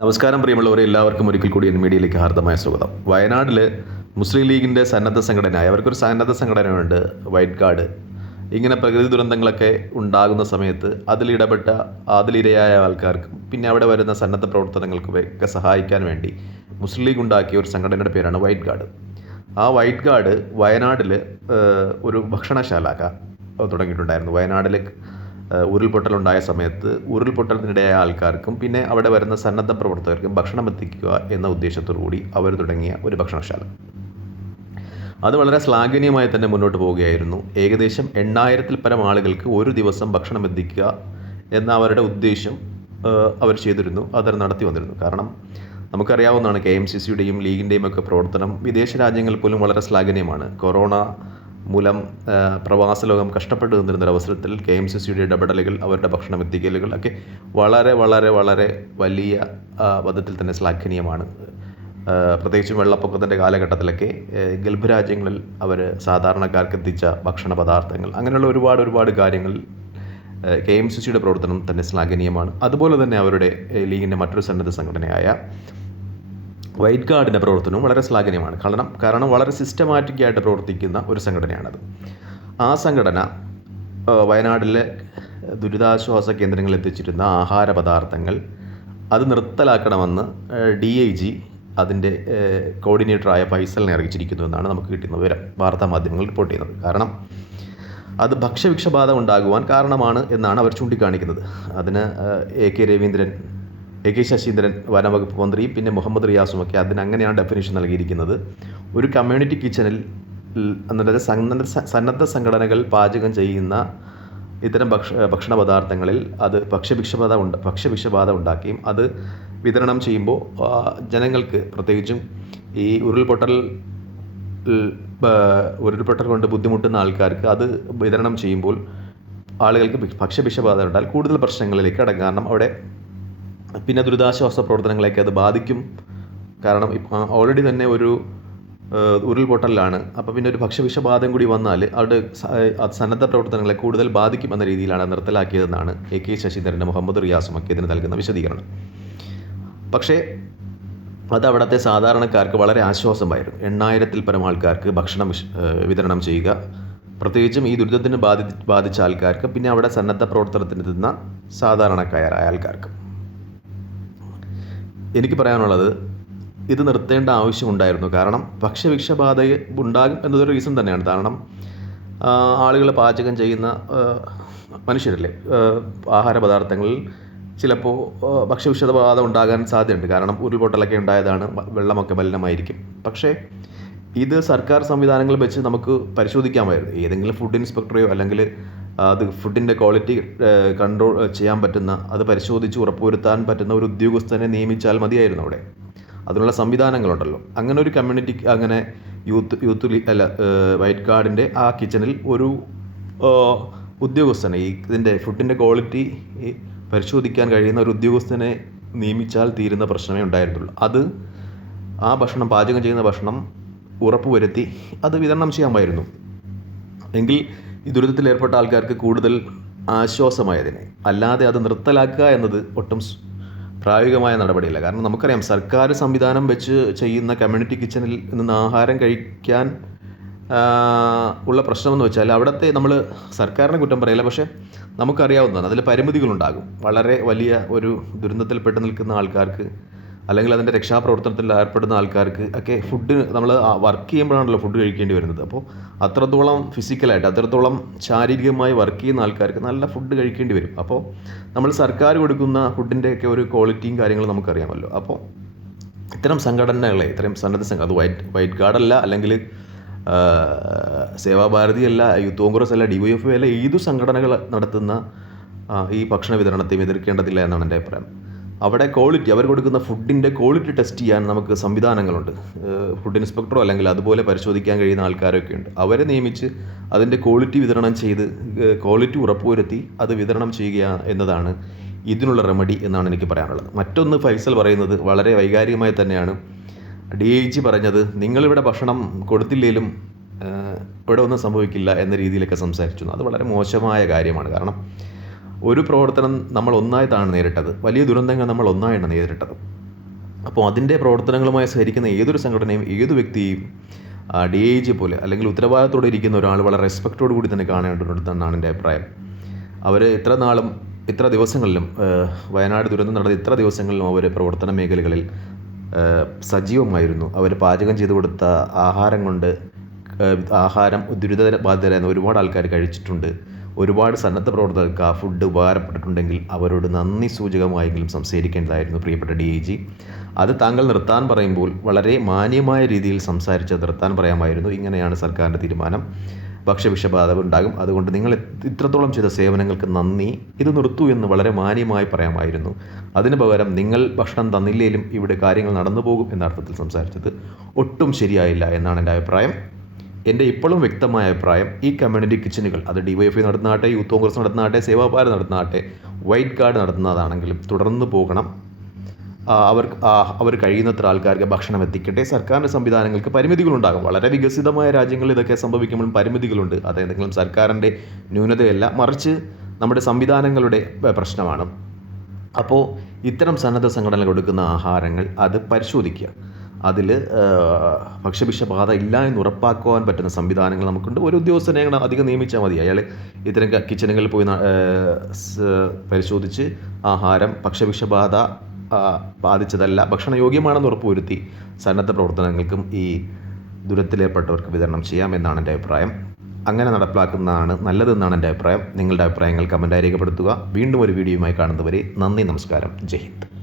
നമസ്കാരം പ്രിയമുള്ളവരെ എല്ലാവർക്കും ഒരിക്കൽ കൂടി എൻ മീഡിയയിലേക്ക് ഹാർദമായ സ്വാഗതം. വയനാട്ടിൽ മുസ്ലിം ലീഗിന്റെ സന്നദ്ധ സംഘടന അവർക്കൊരു സന്നദ്ധ സംഘടനയുണ്ട് വൈറ്റ് ഗാർഡ് ഇങ്ങനെ പ്രകൃതി ദുരന്തങ്ങളൊക്കെ ഉണ്ടാകുന്ന സമയത്ത് അതിലിടപെട്ട അതിലിരയായ ആൾക്കാർക്കും പിന്നെ അവിടെ വരുന്ന സന്നദ്ധ പ്രവർത്തനങ്ങൾക്കും ഒക്കെ സഹായിക്കാൻ വേണ്ടി മുസ്ലിം ലീഗ് ഉണ്ടാക്കിയ ഒരു സംഘടനയുടെ പേരാണ് വൈറ്റ് ഗാർഡ് ആ വൈറ്റ് ഗാർഡ് വയനാട്ടിൽ ഒരു ഭക്ഷണശാല തുടങ്ങിയിട്ടുണ്ടായിരുന്നു. വയനാട്ടിൽ ഉരുൾപൊട്ടലുണ്ടായ സമയത്ത് ഉരുൾപൊട്ടലിനിടയായ ആൾക്കാർക്കും പിന്നെ അവിടെ വരുന്ന സന്നദ്ധ പ്രവർത്തകർക്കും ഭക്ഷണം എത്തിക്കുക എന്ന ഉദ്ദേശത്തോടു കൂടി അവർ തുടങ്ങിയ ഒരു ഭക്ഷണശാല. അത് വളരെ ശ്ലാഘനീയമായി തന്നെ മുന്നോട്ട് പോവുകയായിരുന്നു. ഏകദേശം എണ്ണായിരത്തിൽ പരം ആളുകൾക്ക് ഒരു ദിവസം ഭക്ഷണം എത്തിക്കുക എന്ന അവരുടെ ഉദ്ദേശം അവർ ചെയ്തിരുന്നു. അത് നടത്തി വന്നിരുന്നു. കാരണം നമുക്കറിയാവുന്നതാണ് കെ എം സി സിയുടെയും ലീഗിന്റെയും ഒക്കെ പ്രവർത്തനം വിദേശ രാജ്യങ്ങളിൽ പോലും വളരെ ശ്ലാഘനീയമാണ്. കൊറോണ മൂലം പ്രവാസ ലോകം കഷ്ടപ്പെട്ട് നിന്നിരുന്ന ഒരു അവസരത്തിൽ കെ എം സി സിയുടെ ഇടപെടലുകൾ അവരുടെ ഭക്ഷണം എത്തിക്കലുകൾ ഒക്കെ വളരെ വളരെ വളരെ വലിയ പദത്തിൽ തന്നെ ശ്ലാഘനീയമാണ്. പ്രത്യേകിച്ചും വെള്ളപ്പൊക്കത്തിന്റെ കാലഘട്ടത്തിലൊക്കെ ഗൾഫ് രാജ്യങ്ങളിൽ അവർ സാധാരണക്കാർക്ക് എത്തിച്ച ഭക്ഷണ പദാർത്ഥങ്ങൾ അങ്ങനെയുള്ള ഒരുപാട് ഒരുപാട് കാര്യങ്ങൾ കെ എം സി സിയുടെ പ്രവർത്തനം തന്നെ ശ്ലാഘനീയമാണ്. അതുപോലെ തന്നെ അവരുടെ ലീഗിന്റെ മറ്റൊരു സന്നദ്ധ സംഘടനയായ വൈറ്റ് ഗാർഡിന്റെ പ്രവർത്തനവും വളരെ ശ്ലാഘനീയമാണ്. കാരണം കാരണം വളരെ സിസ്റ്റമാറ്റിക് ആയിട്ട് പ്രവർത്തിക്കുന്ന ഒരു സംഘടനയാണത്. ആ സംഘടന വയനാട്ടിലെ ദുരിതാശ്വാസ കേന്ദ്രങ്ങളിൽ എത്തിച്ചിരുന്ന ആഹാര പദാർത്ഥങ്ങൾ അത് നിർത്തലാക്കണമെന്ന് ഡി ഐ ജി അതിന്റെ കോർഡിനേറ്ററായ ഫൈസലിനെ അറിയിച്ചിരിക്കുന്നു എന്നാണ് നമുക്ക് കിട്ടുന്ന വിവരം. വാർത്താ മാധ്യമങ്ങൾ റിപ്പോർട്ട് ചെയ്യുന്നത്. കാരണം അത് ഭക്ഷ്യവിക്ഷബാധ ഉണ്ടാകുവാൻ കാരണമാണ് എന്നാണ് അവർ ചൂണ്ടിക്കാണിക്കുന്നത്. അതിന് A K Raveendran A K Saseendran വനവകുപ്പ് മന്ത്രി പിന്നെ മുഹമ്മദ് റിയാസുമൊക്കെ അതിന് അങ്ങനെയാണ് ഡെഫിനേഷൻ നൽകിയിരിക്കുന്നത്. ഒരു കമ്മ്യൂണിറ്റി കിച്ചണിൽ എന്നുള്ളത് സന്നദ്ധ സന്നദ്ധ സംഘടനകൾ പാചകം ചെയ്യുന്ന ഇത്തരം ഭക്ഷ ഭക്ഷണ പദാർത്ഥങ്ങളിൽ അത് ഭക്ഷ്യഭിക്ഷബാധ ഉണ്ട് ഭക്ഷ്യഭിക്ഷബാധ ഉണ്ടാക്കുകയും അത് വിതരണം ചെയ്യുമ്പോൾ ജനങ്ങൾക്ക് പ്രത്യേകിച്ചും ഈ ഉരുൾപൊട്ടൽ ഉരുൾപൊട്ടൽ കൊണ്ട് ബുദ്ധിമുട്ടുന്ന ആൾക്കാർക്ക് അത് വിതരണം ചെയ്യുമ്പോൾ ആളുകൾക്ക് ഭക്ഷ്യഭിക്ഷബാധ ഉണ്ടാൽ കൂടുതൽ പ്രശ്നങ്ങളിലേക്ക് അടങ്ങും. കാരണം അവിടെ പിന്നെ ദുരിതാശ്വാസ പ്രവർത്തനങ്ങളെയൊക്കെ അത് ബാധിക്കും. കാരണം ഓൾറെഡി തന്നെ ഒരു ഉരുൾപൊട്ടലിലാണ്. അപ്പോൾ പിന്നെ ഒരു ഭക്ഷ്യവിഷബാധം കൂടി വന്നാൽ അത് സന്നദ്ധ പ്രവർത്തനങ്ങളെ കൂടുതൽ ബാധിക്കും എന്ന രീതിയിലാണ് നിർത്തലാക്കിയതെന്നാണ് എ കെ ശശീന്ദ്രന്റെ മുഹമ്മദ് റിയാസും ഒക്കെ ഇതിന് നൽകുന്ന വിശദീകരണം. പക്ഷേ അത് അവിടുത്തെ സാധാരണക്കാർക്ക് വളരെ ആശ്വാസമായിരുന്നു. എണ്ണായിരത്തിൽ പരം ആൾക്കാർക്ക് ഭക്ഷണം വിതരണം ചെയ്യുക. പ്രത്യേകിച്ചും ഈ ദുരിതത്തിന് ബാധി ബാധിച്ച ആൾക്കാർക്ക് പിന്നെ അവിടെ സന്നദ്ധ പ്രവർത്തനത്തിന് എത്തുന്ന സാധാരണക്കാരായ ആൾക്കാർക്ക്. എനിക്ക് പറയാനുള്ളത് ഇത് നിർത്തേണ്ട ആവശ്യമുണ്ടായിരുന്നു കാരണം ഭക്ഷ്യവിഷബാധ ഉണ്ടാകും എന്നതൊരു റീസൺ തന്നെയാണ്. കാരണം ആളുകൾ പാചകം ചെയ്യുന്ന മനുഷ്യരല്ലേ? ആഹാര പദാർത്ഥങ്ങളിൽ ചിലപ്പോൾ ഭക്ഷ്യവിഷബാധ ഉണ്ടാകാൻ സാധ്യതയുണ്ട്. കാരണം ഉരുൾപൊട്ടലൊക്കെ ഉണ്ടായതാണ് വെള്ളമൊക്കെ മലിനമായിരിക്കും. പക്ഷേ ഇത് സർക്കാർ സംവിധാനങ്ങൾ വെച്ച് നമുക്ക് പരിശോധിക്കാമായിരുന്നു. ഏതെങ്കിലും ഫുഡ് ഇൻസ്പെക്ടറെയോ അല്ലെങ്കിൽ അത് ഫുഡിന്റെ ക്വാളിറ്റി കൺട്രോൾ ചെയ്യാൻ പറ്റുന്ന അത് പരിശോധിച്ച് ഉറപ്പുവരുത്താൻ പറ്റുന്ന ഒരു ഉദ്യോഗസ്ഥനെ നിയമിച്ചാൽ മതിയായിരുന്നു അവിടെ. അതിനുള്ള സംവിധാനങ്ങളുണ്ടല്ലോ. അങ്ങനെ ഒരു കമ്മ്യൂണിറ്റി അങ്ങനെ യൂത്ത് യൂത്ത് അല്ല വൈറ്റ് കാർഡിന്റെ ആ കിച്ചണിൽ ഒരു ഉദ്യോഗസ്ഥനെ ഈ ഇതിന്റെ ഫുഡിന്റെ ക്വാളിറ്റി പരിശോധിക്കാൻ കഴിയുന്ന ഒരു ഉദ്യോഗസ്ഥനെ നിയമിച്ചാൽ തീരുന്ന പ്രശ്നമേ ഉണ്ടായിരുന്നുള്ളൂ. അത് ആ ഭക്ഷണം പാചകം ചെയ്യുന്ന ഭക്ഷണം ഉറപ്പുവരുത്തി അത് വിതരണം ചെയ്യാമായിരുന്നു. എങ്കിൽ ഈ ദുരിതത്തിൽ ഏർപ്പെട്ട ആൾക്കാർക്ക് കൂടുതൽ ആശ്വാസമായതിനെ. അല്ലാതെ അത് നിർത്തലാക്കുക എന്നത് ഒട്ടും പ്രായോഗികമായ നടപടിയല്ല. കാരണം നമുക്കറിയാം സർക്കാർ സംവിധാനം വെച്ച് ചെയ്യുന്ന കമ്മ്യൂണിറ്റി കിച്ചണിൽ നിന്ന് ആഹാരം കഴിക്കാൻ ഉള്ള പ്രശ്നമെന്ന് വെച്ചാൽ അവിടുത്തെ നമ്മൾ സർക്കാരിനെ കുറ്റം പറയില്ല. പക്ഷേ നമുക്കറിയാവുന്നതാണ്. അതിൽ പരിമിതികളുണ്ടാകും. വളരെ വലിയ ഒരു ദുരന്തത്തിൽപ്പെട്ട് നിൽക്കുന്ന ആൾക്കാർക്ക് അല്ലെങ്കിൽ അതിന്റെ രക്ഷാപ്രവർത്തനത്തിൽ ഏർപ്പെടുന്ന ആൾക്കാർക്ക് ഒക്കെ ഫുഡ് നമ്മൾ വർക്ക് ചെയ്യുമ്പോഴാണല്ലോ ഫുഡ് കഴിക്കേണ്ടി വരുന്നത്. അപ്പോൾ അത്രത്തോളം ഫിസിക്കലായിട്ട് അത്രത്തോളം ശാരീരികമായി വർക്ക് ചെയ്യുന്ന ആൾക്കാർക്ക് നല്ല ഫുഡ് കഴിക്കേണ്ടി വരും. അപ്പോൾ നമ്മൾ സർക്കാർ കൊടുക്കുന്ന ഫുഡിന്റെയൊക്കെ ഒരു ക്വാളിറ്റിയും കാര്യങ്ങളും നമുക്കറിയാമല്ലോ. അപ്പോൾ ഇത്തരം സംഘടനകളെ ഇത്തരം സന്നദ്ധ സംഘം അത് വൈറ്റ് വൈറ്റ് ഗാർഡ് അല്ല അല്ലെങ്കിൽ സേവാഭാരതി അല്ല യൂത്ത് കോൺഗ്രസ് അല്ല ഡി വൈ എഫ് അല്ല ഏതു സംഘടനകൾ നടത്തുന്ന ഈ ഭക്ഷണ വിതരണത്തെയും എതിർക്കേണ്ടതില്ല എന്നാണ് എന്റെ അഭിപ്രായം. അവിടെ ക്വാളിറ്റി അവർ കൊടുക്കുന്ന ഫുഡിന്റെ ക്വാളിറ്റി ടെസ്റ്റ് ചെയ്യാൻ നമുക്ക് സംവിധാനങ്ങളുണ്ട്. ഫുഡ് ഇൻസ്പെക്ടറോ അല്ലെങ്കിൽ അതുപോലെ പരിശോധിക്കാൻ കഴിയുന്ന ആൾക്കാരൊക്കെ ഉണ്ട്. അവരെ നിയമിച്ച് അതിന്റെ ക്വാളിറ്റി വിതരണം ചെയ്ത് ക്വാളിറ്റി ഉറപ്പുവരുത്തി അത് വിതരണം ചെയ്യുക എന്നതാണ് ഇതിനുള്ള റെമഡി എന്നാണ് എനിക്ക് പറയാനുള്ളത്. മറ്റൊന്ന് ഫൈസൽ പറയുന്നത് വളരെ വൈകാരികമായി തന്നെയാണ്. ഡി ഐ ജി പറഞ്ഞത് നിങ്ങളിവിടെ ഭക്ഷണം കൊടുത്തില്ലെങ്കിലും ഇവിടെ ഒന്നും സംഭവിക്കില്ല എന്ന രീതിയിലൊക്കെ സംസാരിച്ചു. അത് വളരെ മോശമായ കാര്യമാണ്. കാരണം ഒരു പ്രവർത്തനം നമ്മൾ ഒന്നായിട്ടാണ് നേരിട്ടത്. വലിയ ദുരന്തങ്ങൾ നമ്മൾ ഒന്നായാണ് നേരിട്ടത്. അപ്പോൾ അതിന്റെ പ്രവർത്തനങ്ങളുമായി സഹകരിക്കുന്ന ഏതൊരു സംഘടനയും ഏതു വ്യക്തിയും ഡി ഐ ജി പോലെ അല്ലെങ്കിൽ ഉത്തരവാദിത്തോടെ ഇരിക്കുന്ന ഒരാൾ വളരെ റെസ്പെക്റ്റോട് കൂടി തന്നെ കാണേണ്ടതുണ്ടെന്നാണ് എന്റെ അഭിപ്രായം. അവർ ഇത്ര നാളും ഇത്ര ദിവസങ്ങളിലും വയനാട് ദുരന്തം നടന്ന ഇത്ര ദിവസങ്ങളിലും അവർ പ്രവർത്തന മേഖലകളിൽ സജീവമായിരുന്നു. അവർ പാചകം ചെയ്തു കൊടുത്ത ആഹാരം കൊണ്ട് ആഹാരം ആഹാരം ബാധിതരായിരുന്ന ഒരുപാട് ആൾക്കാർ കഴിച്ചിട്ടുണ്ട്. ഒരുപാട് സന്നദ്ധ പ്രവർത്തകർക്ക് ആ ഫുഡ് ഉപകാരപ്പെട്ടിട്ടുണ്ടെങ്കിൽ അവരോട് നന്ദി സൂചകമായെങ്കിലും സംസാരിക്കേണ്ടതായിരുന്നു പ്രിയപ്പെട്ട ഡി ഐ ജി അത് താങ്കൾ നിർത്താൻ പറയുമ്പോൾ വളരെ മാന്യമായ രീതിയിൽ സംസാരിച്ച് നിർത്താൻ പറയാമായിരുന്നു. ഇങ്ങനെയാണ് സർക്കാരിന്റെ തീരുമാനം. ഭക്ഷ്യവിഷബാധ ഉണ്ടാകും. അതുകൊണ്ട് നിങ്ങൾ ഇത്രത്തോളം ചെയ്ത സേവനങ്ങൾക്ക് നന്ദി. ഇത് നിർത്തൂ എന്ന് വളരെ മാന്യമായി പറയാമായിരുന്നു. അതിന് പകരം നിങ്ങൾ ഭക്ഷണം തന്നില്ലേലും ഇവിടെ കാര്യങ്ങൾ നടന്നു പോകും എന്ന അർത്ഥത്തിൽ സംസാരിച്ചത് ഒട്ടും ശരിയായില്ല എന്നാണ് എന്റെ അഭിപ്രായം. എന്റെ ഇപ്പോഴും വ്യക്തമായ അഭിപ്രായം ഈ കമ്മ്യൂണിറ്റി കിച്ചനുകൾ അത് ഡിവൈഎഫ്ഐ നടത്തുന്നാട്ടെ യൂത്ത് കോൺഗ്രസ് നടത്തുന്നാട്ടെ സേവാഭാരത് നടത്തുന്നാട്ടെ വൈറ്റ് കാർഡ് നടത്തുന്നതാണെങ്കിലും തുടർന്ന് പോകണം. അവർ അവർ കഴിയുന്നത്ര ആൾക്കാർക്ക് ഭക്ഷണം എത്തിക്കട്ടെ. സർക്കാരിന്റെ സംവിധാനങ്ങൾക്ക് പരിമിതികളുണ്ടാകും. വളരെ വികസിതമായ രാജ്യങ്ങളിൽ ഇതൊക്കെ സംഭവിക്കുമ്പോഴും പരിമിതികളുണ്ട്. അത് എന്തെങ്കിലും സർക്കാരിന്റെ ന്യൂനതയല്ല. മറിച്ച് നമ്മുടെ സംവിധാനങ്ങളുടെ പ്രശ്നമാണ്. അപ്പോൾ ഇത്തരം സന്നദ്ധ സംഘടനകൾ കൊടുക്കുന്ന ആഹാരങ്ങൾ അത് പരിശോധിക്കുക. അതിൽ ഭക്ഷ്യവിഷബാധ ഇല്ല എന്ന് ഉറപ്പാക്കുവാൻ പറ്റുന്ന സംവിധാനങ്ങൾ നമുക്കുണ്ട്. ഒരു ഉദ്യോഗസ്ഥനെ അങ്ങനെ അധികം നിയമിച്ചാൽ മതി. അയാൾ ഇത്തരം കിച്ചണുകളിൽ പോയി പരിശോധിച്ച് ആഹാരം ഭക്ഷ്യവിഷബാധ ബാധിച്ചതല്ല ഭക്ഷണയോഗ്യമാണെന്ന് ഉറപ്പുവരുത്തി സന്നദ്ധ പ്രവർത്തനങ്ങൾക്കും ഈ ദുരത്തിലേർപ്പെട്ടവർക്ക് വിതരണം ചെയ്യാം എന്നാണ് എന്റെ അഭിപ്രായം. അങ്ങനെ നടപ്പിലാക്കുന്നതാണ് നല്ലതെന്നാണ് എന്റെ അഭിപ്രായം. നിങ്ങളുടെ അഭിപ്രായങ്ങൾ കമന്റായി രേഖപ്പെടുത്തുക. വീണ്ടും ഒരു വീഡിയോയുമായി കാണുന്നവരെ നന്ദി നമസ്കാരം. ജയ് ഹിന്ദ്.